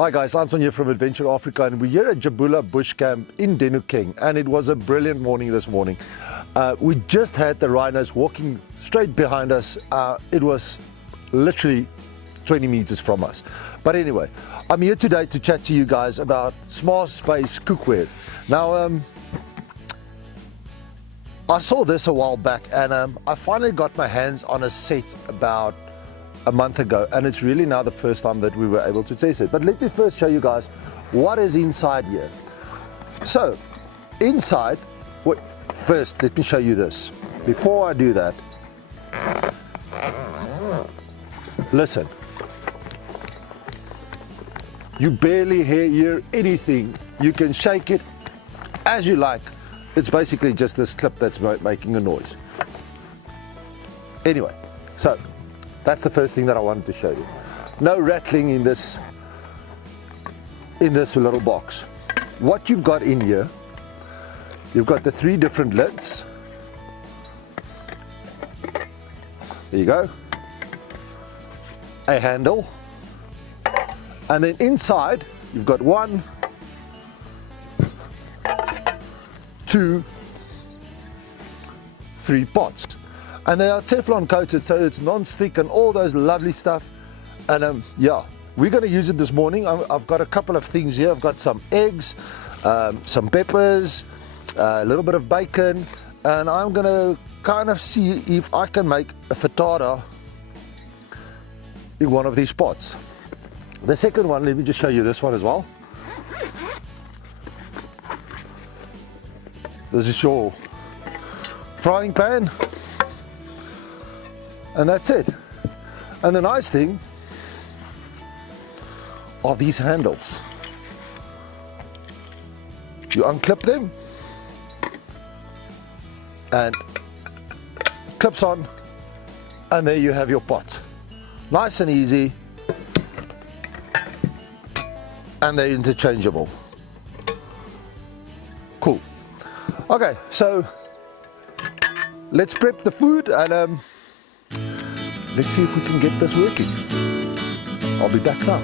Hi guys, Anton here from Adventure Africa, and we're here at Jabula Bush Camp in Denukeng, and it was a brilliant morning this morning. We just had the rhinos walking straight behind us. It was literally 20 meters from us. But anyway, I'm here today to chat to you guys about Smart Space Cookware. Now, I saw this a while back, and I finally got my hands on a set about a month ago, and it's really now the first time that we were able to test it. But let me first show you guys what is inside here. So inside, first let me show you this. Before I do that, listen, you barely hear anything. You can shake it as you like. It's basically just this clip that's making a noise. Anyway, so that's the first thing that I wanted to show you. No rattling in this little box. What you've got in here, you've got the 3 different lids. There you go. A handle. And then inside, you've got 1, 2, 3 pots. And they are Teflon coated, so it's non-stick and all those lovely stuff. And yeah, we're going to use it this morning. I've got a couple of things here. I've got some eggs, some peppers, a little bit of bacon, and I'm going to kind of see if I can make a frittata in one of these pots. The second one, let me just show you this one as well. This is your frying pan. And that's it. And the nice thing are these handles. You unclip them and clips on, and there you have your pot. Nice and easy, and they're interchangeable. Cool. Okay, so let's prep the food, and let's see if we can get this working. I'll be back now.